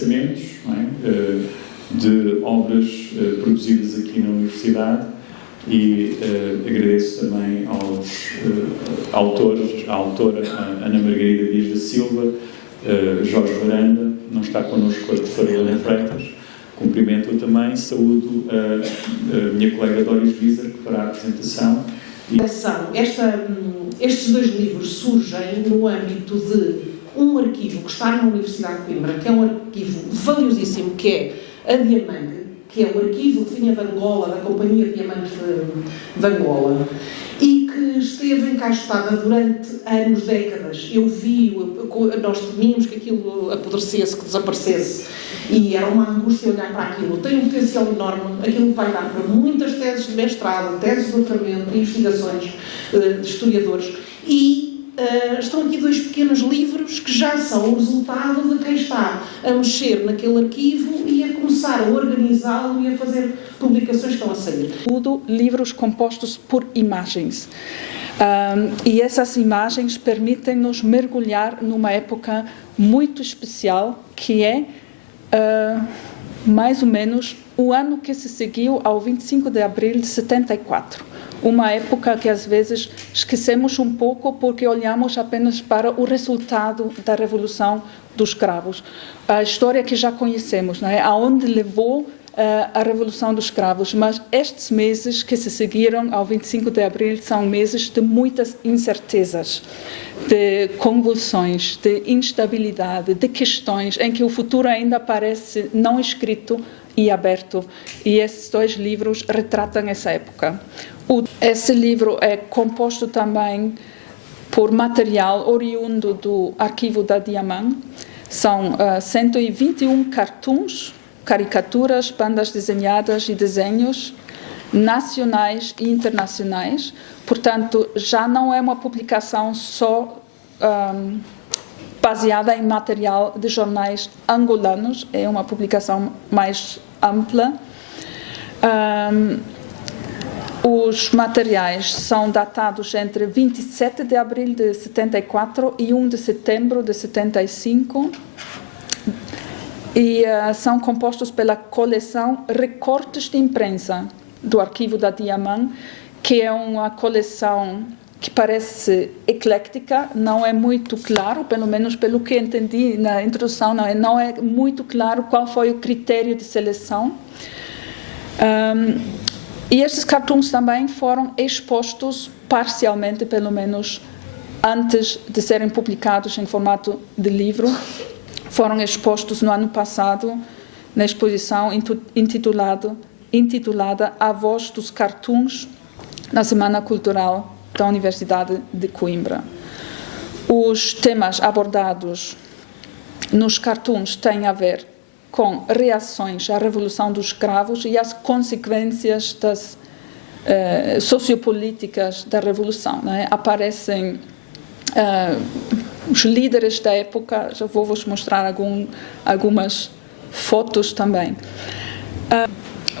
lançamentos, não é? De obras produzidas aqui na Universidade, e agradeço também aos autores, à autora Ana Margarida Dias da Silva, Jorge Varanda, não está connosco a professora Helena Freitas. Cumprimento também, saúdo a minha colega Doris Wieser, que fará a apresentação. Estes dois livros surgem no âmbito de um arquivo que está na Universidade de Coimbra, que é um arquivo valiosíssimo, que é a Diamangue, que é o arquivo que vinha de Angola, da Companhia de Diamantes de Angola, e que esteve encaixotada durante anos, décadas. Eu vi, nós temíamos que aquilo apodrecesse, que desaparecesse, e era uma angústia olhar para aquilo. Tem um potencial enorme, aquilo vai dar para muitas teses de mestrado, teses de doutoramento, investigações de historiadores, e estão aqui dois pequenos livros que já são o resultado de quem está a mexer naquele arquivo e a começar a organizá-lo e a fazer publicações que estão a sair. Tudo livros compostos por imagens. E essas imagens permitem-nos mergulhar numa época muito especial, que é mais ou menos o ano que se seguiu ao 25 de abril de 74. Uma época que às vezes esquecemos um pouco porque olhamos apenas para o resultado da Revolução dos Cravos. A história que já conhecemos, não é? Aonde levou a Revolução dos Cravos. Mas estes meses que se seguiram ao 25 de abril são meses de muitas incertezas, de convulsões, de instabilidade, de questões em que o futuro ainda parece não escrito e aberto. E esses dois livros retratam essa época. Esse livro é composto também por material oriundo do arquivo da Diamant. São 121 cartoons, caricaturas, bandas desenhadas e desenhos nacionais e internacionais. Portanto, já não é uma publicação só baseada em material de jornais angolanos, é uma publicação mais ampla. Os materiais são datados entre 27 de abril de 74 e 1 de setembro de 75 e são compostos pela coleção Recortes de Imprensa do Arquivo da Diamant, que é uma coleção que parece ecléctica, não é muito claro, pelo menos pelo que entendi na introdução, não é muito claro qual foi o critério de seleção. E estes cartoons também foram expostos parcialmente, pelo menos antes de serem publicados em formato de livro. Foram expostos no ano passado na exposição intitulada A Voz dos Cartoons, na Semana Cultural da Universidade de Coimbra. Os temas abordados nos cartoons têm a ver com reações à Revolução dos Cravos e as consequências sociopolíticas da Revolução, não é? Aparecem os líderes da época, já vou-vos mostrar algumas fotos também.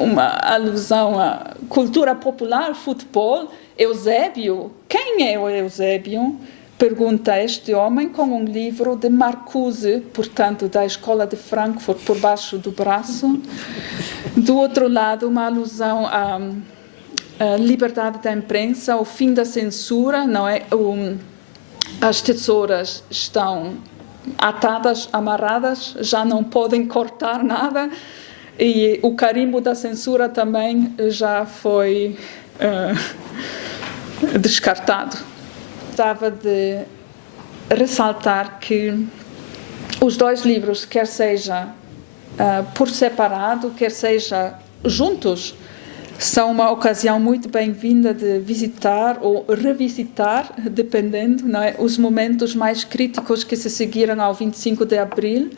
Uma alusão à cultura popular, futebol. Eusébio, quem é o Eusébio? Pergunta este homem com um livro de Marcuse, portanto, da Escola de Frankfurt, por baixo do braço. Do outro lado, uma alusão à liberdade da imprensa, ao fim da censura, não é? As tesouras estão atadas, amarradas, já não podem cortar nada, e o carimbo da censura também já foi descartado. Gostava de ressaltar que os dois livros, quer seja por separado, quer seja juntos, são uma ocasião muito bem-vinda de visitar ou revisitar, dependendo, não é, os momentos mais críticos que se seguiram ao 25 de abril,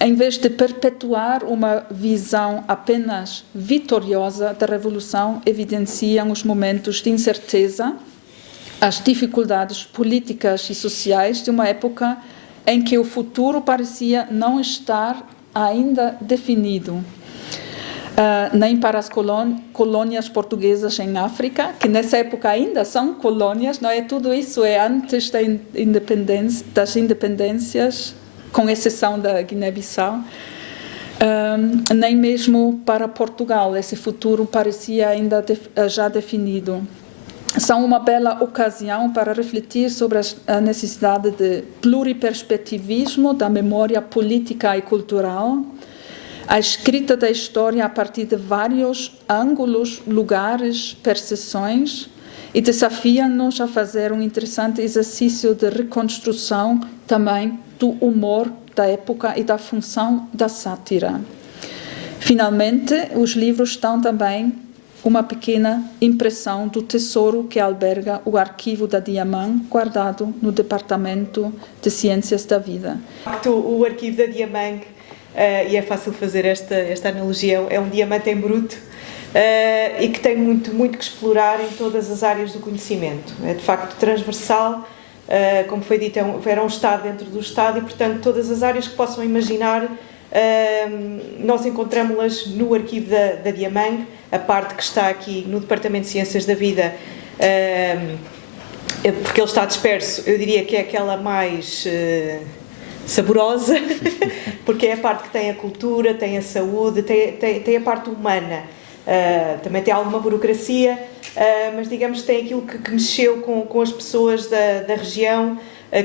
em vez de perpetuar uma visão apenas vitoriosa da Revolução, evidenciam os momentos de incerteza, as dificuldades políticas e sociais de uma época em que o futuro parecia não estar ainda definido, nem para as colônias portuguesas em África, que nessa época ainda são colônias, não é? Tudo isso é antes das independências com exceção da Guiné-Bissau. Nem mesmo para Portugal esse futuro parecia ainda já definido. São uma bela ocasião para refletir sobre a necessidade de pluriperspectivismo da memória política e cultural, a escrita da história a partir de vários ângulos, lugares, percepções, e desafia-nos a fazer um interessante exercício de reconstrução também do humor da época e da função da sátira. Finalmente, os livros estão também uma pequena impressão do tesouro que alberga o arquivo da Diamant, guardado no Departamento de Ciências da Vida. O arquivo da Diamant, e é fácil fazer esta analogia, é um diamante em bruto e que tem muito que explorar em todas as áreas do conhecimento. É de facto transversal, como foi dito, era um Estado dentro do Estado e, portanto, todas as áreas que possam imaginar, nós encontramos-las no arquivo da Diamant. A parte que está aqui no Departamento de Ciências da Vida, porque ele está disperso, eu diria que é aquela mais saborosa, porque é a parte que tem a cultura, tem a saúde, tem a parte humana. Também tem alguma burocracia, mas digamos que tem aquilo que mexeu com as pessoas da região,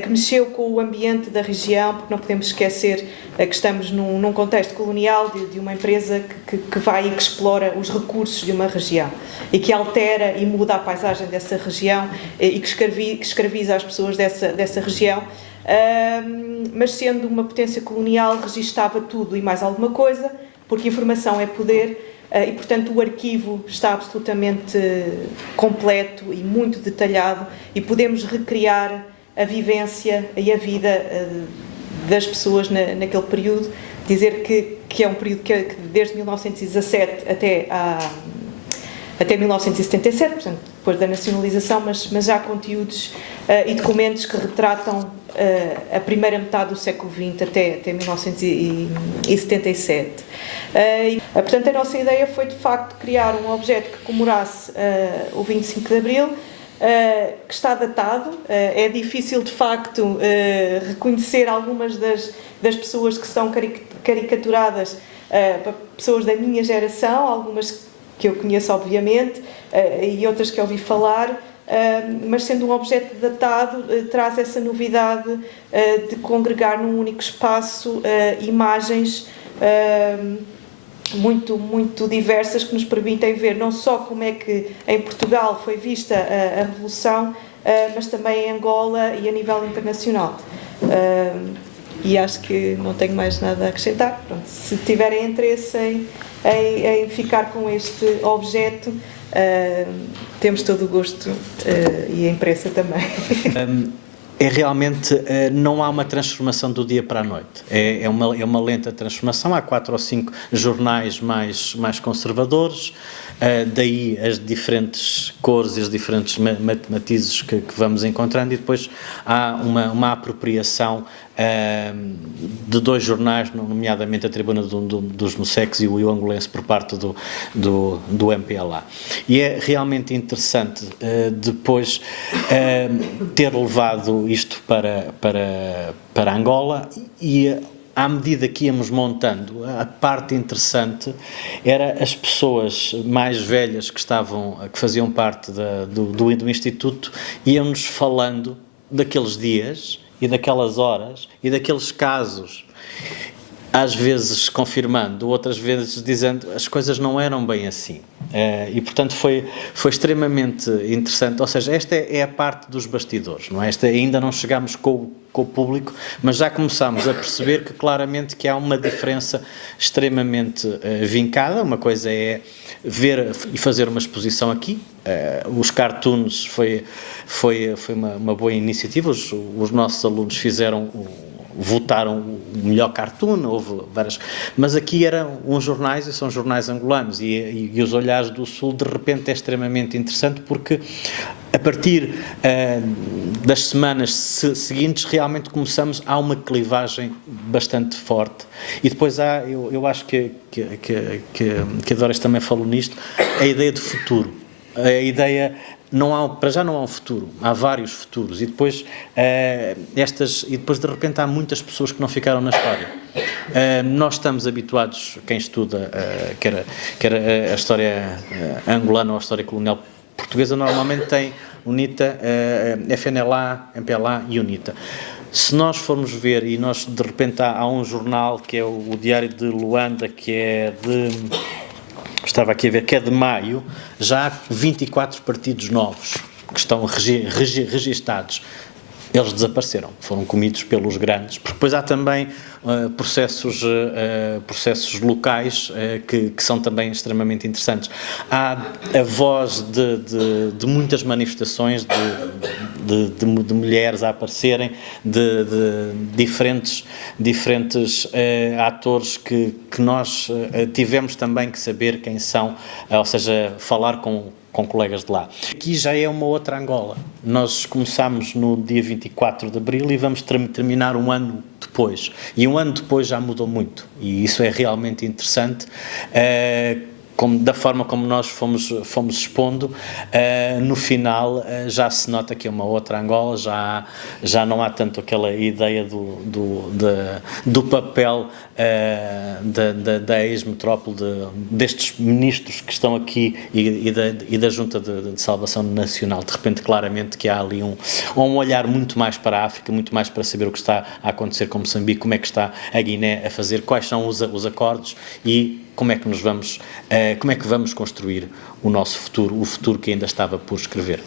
que mexeu com o ambiente da região, porque não podemos esquecer que estamos num contexto colonial de uma empresa que vai e que explora os recursos de uma região e que altera e muda a paisagem dessa região e que escraviza as pessoas dessa região, mas sendo uma potência colonial registava tudo e mais alguma coisa, porque informação é poder. E, portanto, o arquivo está absolutamente completo e muito detalhado e podemos recriar a vivência e a vida das pessoas naquele período. Dizer que é um período que desde 1917 até 1977, portanto, depois da nacionalização, mas já há conteúdos e documentos que retratam a primeira metade do século XX até 1977. Portanto, a nossa ideia foi, de facto, criar um objeto que comemorasse o 25 de Abril, que está datado. É difícil, de facto, reconhecer algumas das pessoas que são caricaturadas para pessoas da minha geração, algumas que eu conheço, obviamente, e outras que ouvi falar, mas sendo um objeto datado, traz essa novidade de congregar num único espaço imagens muito diversas que nos permitem ver não só como é que em Portugal foi vista a Revolução, mas também em Angola e a nível internacional. E acho que não tenho mais nada a acrescentar. Pronto, se tiverem interesse em ficar com este objeto, temos todo o gosto e a imprensa também. É realmente, não há uma transformação do dia para a noite, é uma lenta transformação. Há 4 ou 5 jornais mais conservadores, daí as diferentes cores e os diferentes matizes que vamos encontrando, e depois há uma apropriação de 2 jornais, nomeadamente a Tribuna dos Moceques e o Angolense, por parte do MPLA. E é realmente interessante depois ter levado isto para Angola, e à medida que íamos montando, a parte interessante era as pessoas mais velhas que faziam parte do Instituto, iam-nos falando daqueles dias e daquelas horas e daqueles casos, às vezes confirmando, outras vezes dizendo as coisas não eram bem assim. E, portanto, foi extremamente interessante. Ou seja, esta é a parte dos bastidores, não é? Esta ainda não chegámos com o público, mas já começámos a perceber que claramente que há uma diferença extremamente vincada. Uma coisa é ver e fazer uma exposição aqui. Os cartoons foi uma boa iniciativa. Os nossos alunos votaram o melhor cartoon, houve várias, mas aqui eram uns jornais, e são jornais angolanos, e os Olhares do Sul de repente é extremamente interessante, porque a partir das semanas seguintes realmente há uma clivagem bastante forte, e depois eu acho que a Doris também falou nisto, a ideia de futuro, a ideia para já não há um futuro, há vários futuros, e depois de repente há muitas pessoas que não ficaram na história. Nós estamos habituados, quem estuda quer a história angolana ou a história colonial portuguesa, normalmente tem UNITA, FNLA, MPLA e UNITA. Se nós formos ver, e nós de repente há um jornal que é o Diário de Luanda, que é estava aqui a ver, que é de maio, já há 24 partidos novos que estão registados. Eles desapareceram, foram comidos pelos grandes, porque depois há também processos locais que são também extremamente interessantes. Há a voz de muitas manifestações de mulheres a aparecerem, de diferentes atores que nós tivemos também que saber quem são, ou seja, falar com colegas de lá. Aqui já é uma outra Angola. Nós começamos no dia 24 de abril e vamos terminar um ano depois. E um ano depois já mudou muito. E isso é realmente interessante. Da forma como nós fomos expondo, no final já se nota que é uma outra Angola, já não há tanto aquela ideia do papel da ex-metrópole, destes ministros que estão aqui e da Junta de Salvação Nacional. De repente, claramente que há ali um olhar muito mais para a África, muito mais para saber o que está a acontecer com Moçambique, como é que está a Guiné a fazer, quais são os acordos e como é que vamos construir o nosso futuro, o futuro que ainda estava por escrever.